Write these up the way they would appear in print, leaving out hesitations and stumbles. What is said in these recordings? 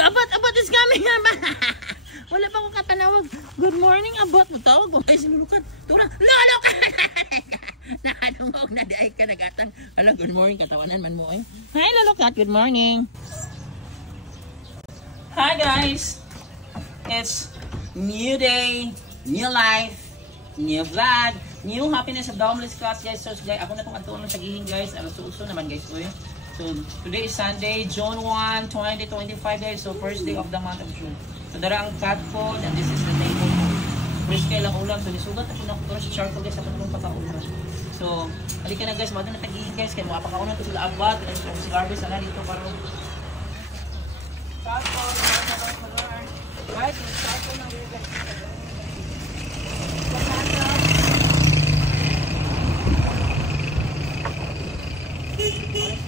Abat is coming. Wala pa akong katanawag. Good morning, Abat. Matawag ko. Ay, sinulukan. Tura, lolo ka! Nakadungog na daig ka nagatang. Alam, good morning. Katawanan man mo eh. Hi, Lolo Kat. Good morning. Hi, guys. It's new day, new life, new vlog, new happiness of the homeless class, guys. So, guys, ako na itong atuon sa gihing, guys. Alas-uso naman, guys. So, today is Sunday, June 1, 2025, guys. So, first day of the month of June. So, dara ang cat food, and this is the table. First kay lang ulam. So, nisugat ako na ito sa charcoal, guys. Ako na pagkaulam. So, halika na, guys. Mado na tag-ihin, guys. Kaya makapakaunan ko sila Abat. And si Garbis, ala dito para charcoal. Guys, yung charcoal na rin, guys.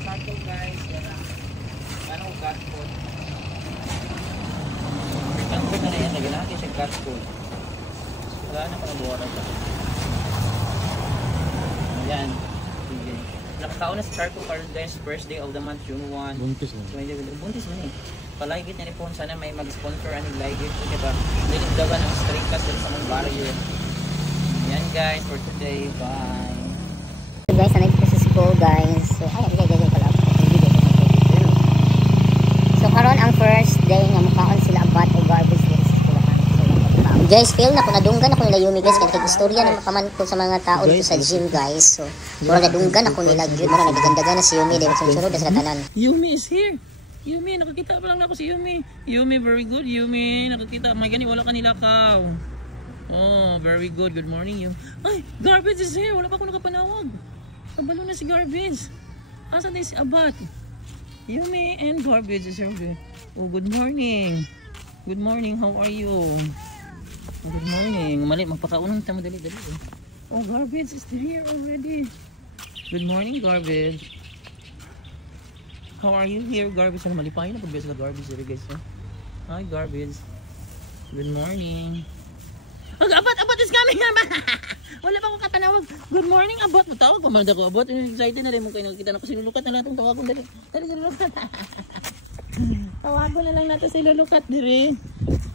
Charcoal, guys. Yan na. Yan ang cat food. Ang food na yan. Lagyan natin siya cat food. Wala na pa nabuwaran siya. Ayan. Sige. Nakakaon na sa charcoal card, guys. First day of the month, June 1. Buntis mo. Buntis mo eh. Paligid na rin po. Sana may mag-sponsor anong ligid. So, diba? Nilingdagan ang string cast sa mga barrier. Ayan, guys. For today. Bye. So, guys, nanay po sa school, guys. So, ay, ganyan pala. So, karon ang first day nga mukhaon sila Abat o Garbis dito sa eskwelahan. So, guys, feel na kung nadunggan ako nila Yumi, guys. Kaya nag-istorya na mapaman ko sa mga tao dito sa gym, guys. So, mura nadunggan ako nila. Yun, mura nagdagandagan na si Yumi. Dahil sunod na sila tanan. Yumi is here. Yumi, nakakita pa lang na ako si Yumi. Yumi, very good, Yumi. Nakakita. May gani, wala ka nilakaw. Oh, very good. Good morning, Yumi. Ay, Garbage is here. Wala pa ako nakapanawag. Kabalo na si Garbage. Asa na si Abat? Yumi and Garbage is here. Oh, good morning. Good morning. How are you? Oh, good morning. Mali, magpakaunan tamo dali. Oh, Garbage is here already. Good morning, Garbage. How are you here, Garbage? Ano, malipahin na pag-besa na Garbage here, guys. Hi, Garbage. Good morning. Abat is coming. Wala pa akong katanawag. Good morning, Abat. Matawag pa man ako, Abat. Excited na rin mo kayo. Nakikita na ko si Lulukat na natin. Tawagon dali. Dali si Lulukat. Tawagon na lang natin si Lulukat dire.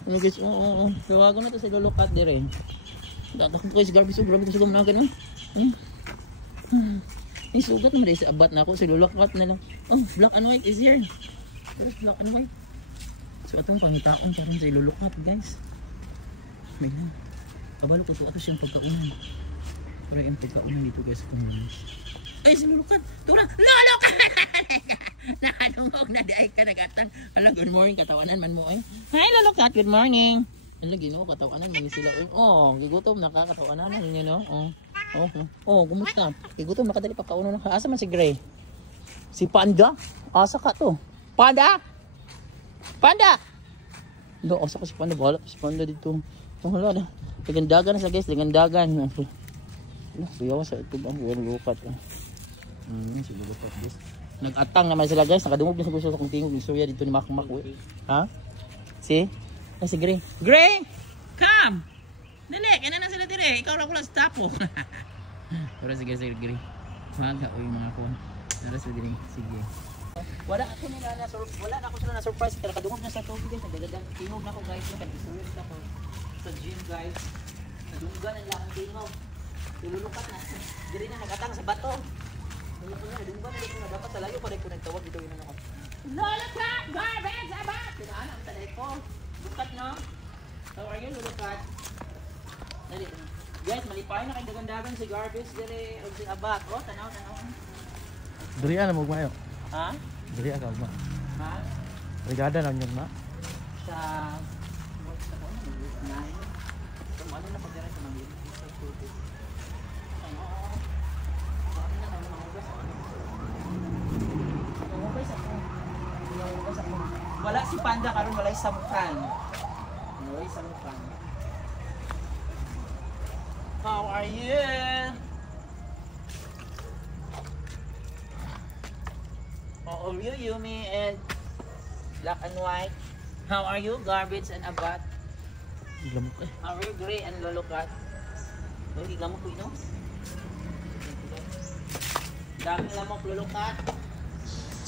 Ano, guys? Oo. Tawagon natin si Lulukat dire. Tatakot ko si Garbage. Grabe ko sigam na ganun. May sugat naman dahil sa Abat na ako. Si Lulukat na lang. Oh, black and white is here. There's black and white. So, itong pangitaon parang sa Lulukat, guys. May lang. Kabalo ko ito. Ito siyang pagkaunan. Pero yung pagkaunan dito, guys. Ay, si Lulukat. Tura, Lulukat! Nakadungog na daig ka nagatang. Alam, good morning. Katawanan man mo eh. Hi, Lulukat. Good morning. Alam, gino, katawanan man sila. Oh, gigutom. Nakakatawanan na yun, no? Oh, gumusta? Igutom, makadali pa kauno na. Asa man si Gray? Si Panda? Asa ka to? Panda? Panda! Do, asa ka si Panda? Bahala si Panda dito. Oh, hala na. Ligandagan na sa guys, ligandagan. Suyaw sa ito ba? Lulukat. Si Lulukat, guys. Nag-atang naman sila, guys. Nakadungog na sa gusto sa kong tingog. Suya dito ni Makmak. Ha? Si? Si Gray. Gray! Come! Dali, kaya na sila dire. Ikaw lang ko lang sa tapo. Pero sige, Gray. Maga o yung mga kon. Pero sige, sige. Wala ako sila na surprise. Pero kadungog na sa tubig, guys. Nagdadagang tingog na ako, guys. Nag-surprise ako sa gym, guys. Nadunggan ang lakang tingog. Lulukat na. Dire na nagatang sa bato. Nadunggan na dito na dapat sa layo pa rin ko nagtawag dito yun ako. Lulukat! Garbage! Abat! Pinaan ang talay ko. Lukat, no? How are you, Lulukat? Dali. Guys, malipahin na kayong dagandagan si Garbage dali o si Abat. Oh, tanaw. Diri ana mo mayo. Ha? Diri ka ma. Ha? Brigada lang yun ma. Sa ano na pagdira sa mga wala si Panda karon walay samukan. Walay samukan. How are you? How are you, Yumi and Black and White? How are you, Garbage and Abat? Lamok eh. How are you, Gray and Lulukat? Hindi lamok ko, Daming lamok, Lulukat.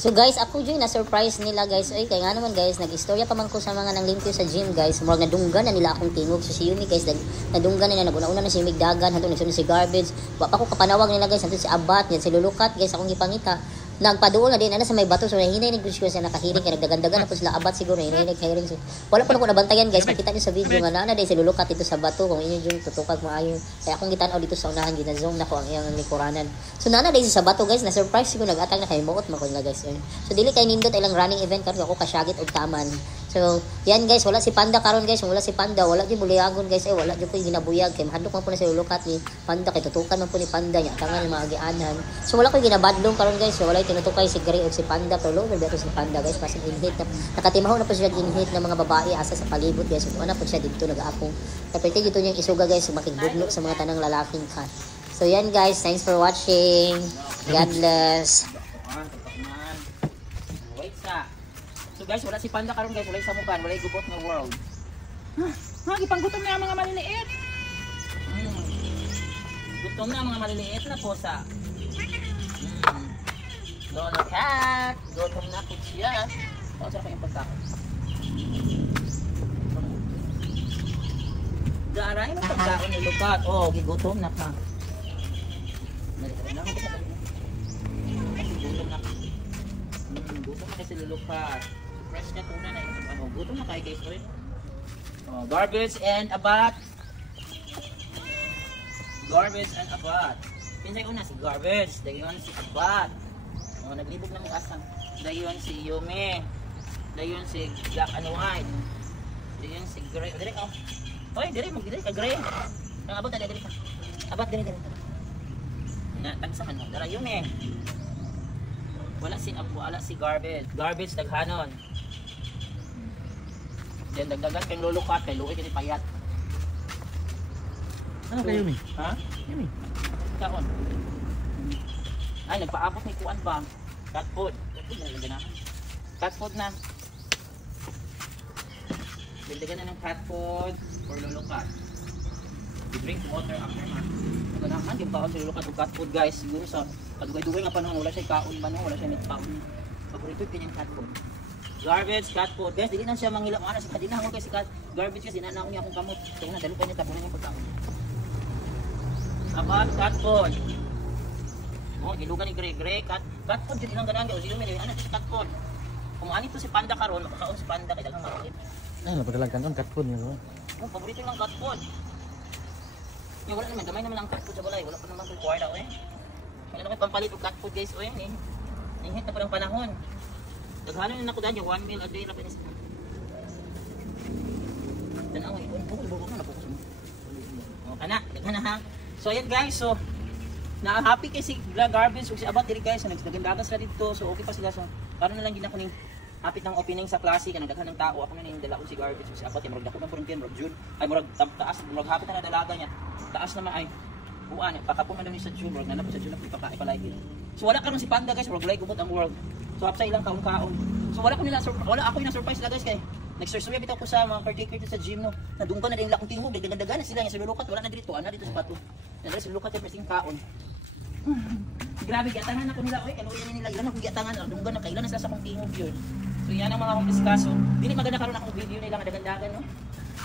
So guys, ako dyan na-surprise nila guys. Ay, kaya nga naman guys, nag-istorya pa man ko sa mga nanglimpyo sa gym guys. Murag nadunggan na nila akong tingog. So si Yumi guys, nadunggan na nila. Naguna-una na si Migdagan, hantong nagsunod si Garbage. Wapa ko kapanawag nila guys, hantong si Abat, yan si Lulukat guys, akong gipangita. Nagpaduol na din, sa may bato. So nahinay nag-gusto siya nakahiring. Kaya nagdagandagan na po sila Abat siguro. Nahinay nag-hiring. So, wala pa na ko nabantayan guys. Makita niyo sa video nga na din si Lulukat dito sa bato. Kung inyo yung tutukag maayon. Kaya akong gitanaw dito sa unahan, ginazong na ko ang iyang likuranan. So nana din sa bato guys, na-surprise ko nag-atag na kay Moot makon na guys. So dili kay nindot ilang running event karon ako kasyagit og taman. So yan guys, wala si Panda karon guys, wala si Panda, wala di buliagon guys, wala di ko ginabuyag kay mahadlok man po na si Lulukat ni Panda kay tutukan man po ni Panda nya tangan mga agianan. So wala ko ginabadlong karon guys, so wala tinutukay si Gray og si Panda pero lower beto si Panda guys, pasig inhit na nakatimahaw na po siya inhit ng mga babae asa sa palibot guys. So ana po siya dito nag-aapong. Kapite dito niyang isuga guys, makigbugnok sa mga tanang lalaking cat. So yan guys, thanks for watching. God bless. Wait sa. So guys, wala si Panda karon guys, wala sa mukan, wala gubot nga world. Ha, gipanggutom na ang mga maliliit. Gutom na ang mga maliliit na posa. Lola cat, gutom na po siya. O, sarap yung pagkakas. Daray mo pagkaon ni Lukat. Oh, gigutom na ka. Gutom na ka. Gutom na kasi Lukat. Fresh na tuna na ito. Ano, gutom na kayo guys. Oh, Garbage and Abat. Garbage and Abat. Pinsay una si Garbage. Dayon si Abat. Oh, naglibog ng asang. Dayon si Yumi. Dayon si Black and White. Dayon si Gray. Dire ka. Oy, dire mag-dire ka Gray. Ang Abat na dire ka. Abat dire. Na tagsa ka no. Dara Yumi. Wala si Garbage. Garbage daghanon. Then dagdagan kay Lulukat kay luoy kini payat. Ano kayo, Yumi? Ha? Yumi. Kaon. Ay, nagpaabot ni kuan ba? Cat food. Cat food na. Bildagan na ng cat food for Lulukat. You drink water after man. Ganahan yung kaon sa Lulukat og cat food guys. Siguro sa kadugay-dugay nga panahon wala siya kaon man, wala siya net paon. Paborito kanyang cat food. Garbage, cat food. Guys, dili na siya manghila mo ana si kadina mo kay si garbage kasi nanaon niya akong kamot. Kaya na dalo pa niya tapunan yung pagkaon. Abat, cat food. Oh, gilugan ni Gray, cat food din ilang ganang gyud. Sige mi ana si cat food. Kung ani to si Panda karon, makakaon si Panda kay daghang makulit. Ay, napadalag kanon cat food niyo. Oh, paborito lang cat food. Yung wala naman, gamay naman ang cat food sa balay. Wala pa naman required daw eh. Wala naman pampalit og cat food guys. O yan eh. Nahihit na pa ng panahon. Daghanon na ako dahil yung 1 meal a day na pinis. Dan away, bukol na po. O kana, daghan na ha. So ayan guys, so na-happy kay si Garbage ug si Abat diri guys, nagdagandagan sila dito. So okay pa sila so karon na lang gid ako ning hapit ng opening sa klase kanang daghan ng tao. Ako na ning dala si Garbage ug si Abat murag dako man purong murag June. Ay murag taas, murag hapit na dalaga niya. Taas naman ay buwan, pakapon na daw ni sa June, murag nanap sa June pagpakain pa lagi. So wala karon si Panda guys, murag like ubot ang world. So apsa ilang kaon-kaon. So wala ako yung surprise sila guys kay nag-survey bitaw ko sa mga caretaker dito sa gym no. Nadunggan na din lakong tingog, dagdagan na sila nga sa Lulukat, wala na dito, ana dito sa pato. Nadala sa Lulukat yung presing kaon. Grabe giatangan ako nila oy, kaluya nila ilan ako giatangan, dunggan na kailan na sila sa kong tingog yun. So yan ang mga akong discuss. So dili maganda karon akong video nila nga dagandagan no.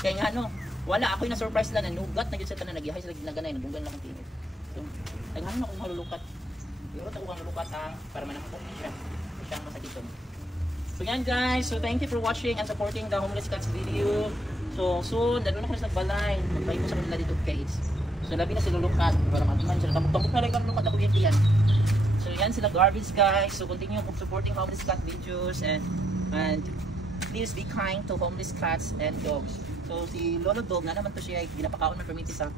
Kaya nga no, wala ako yung na-surprise lang, nanugat na gyud sa tanan, nagihay sila ginaganay, nadunggan lang akong tingog. So daghan ako malulukat. Pero ta ko ang lulukat para man ako siya. Siyang masakiton. So yan guys, so thank you for watching and supporting the Homeless Cats video. So soon, dalo na ko sa balay. Magpahin ko sa kanila dito guys. So labi na si Lulukat para matuman sila. Tambok na rin kami Lulukat, ako yan. So yan sila Garbage guys. So continue supporting Homeless Cat videos and please be kind to homeless cats and dogs. So si Lolo Dog na naman to siya ginapakaon man permiti sa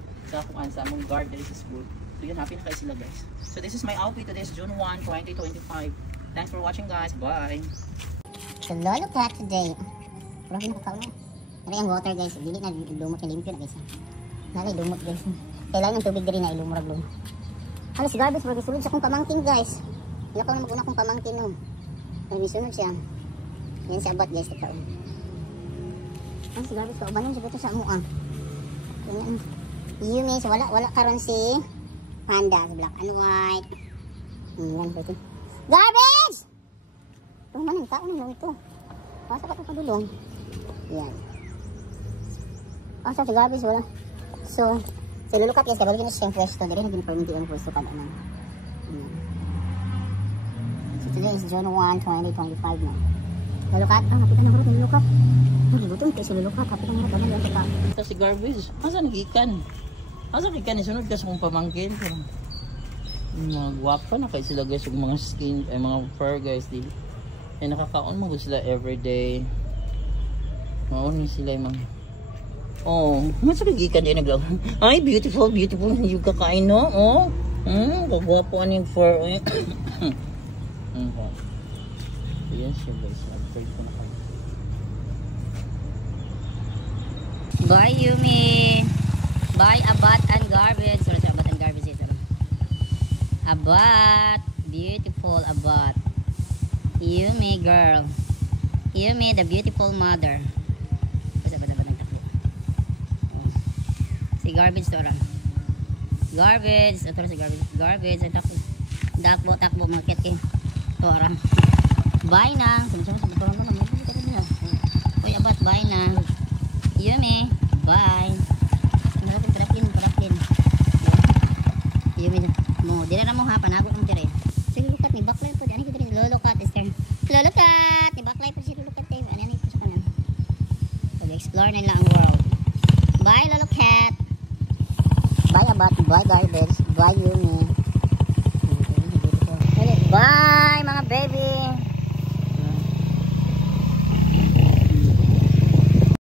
kuan sa among guard diri sa school. So yan happy na kayo sila guys. So this is my outfit today is June 1, 2025. Thanks for watching guys. Bye. So Lolo Cat today. Pero kinakaon na. Nalay ang water guys. Dili na lumot yung limpyo na guys. Nalay lumot guys. Kailangan ng tubig diri na ilumurag lumot. Ano si Garbage wala gisulod sa kong pamangkin guys. Ilakaw na maguna kong pamangkin no. Ay misunod siya. Yan si Abat guys takaw. Ano si Garbage kaubanon siya dito sa amo Yumi so wala karon si Panda, si Black and White. Yan po ito. Garbage! tao na lang ito. Asa pa ito padulong? Yan. Asa si garbage wala. So, silulukat guys, kabalo gina siyang pwesto. Dili na gina-permit ang pwesto ka na. So, today is June 1, 2025 na. Lulukat? Kapitan na hurot, nilulukat. Butong kayo silulukat, kapitan na hurot, naman ka. Ito si garbage. Asa nagikan? Asa nagikan? Isunod ka sa kong pamangkin. Mga gwapa na kayo sila guys. Yung mga skin, ay mga fur guys. Ay nakakaon mo sila everyday. Mauni sila yung mga... Oh, mas nagikan din naglaw. Ay, beautiful, beautiful. Yung kakain, no? Oh, kagwapuan yung fur. Ayan siya guys. Nag-break ko na kayo. Bye, Yumi. Bye, Abat and Garbage. Sorry, Abat and Garbage ito. Abat. Beautiful Abat. Yumi, girl. Yumi, the beautiful mother. Abat ang takbo. Oh. Si Garbage to, Garbage. Ito si Garbage. Garbage. Ay takbo. Takbo. Makit kayo. Ito, bye na. Uy, Abat, bye na. Yumi, bye. Paraplin. Yumi, mo. Dira na mo ha, panago kong dire. Sige, lukat ni baklay po. Ano ko dire? Lulukat, Esther. Lulukat! Ni baklay po si lulukat tayo. Ano yan ito sa kanan? Pag-explore na nila ang world. Bye, lulukat! Bye, Abat. Bye, Garbage. Bye, Yumi. Bye, mga baby!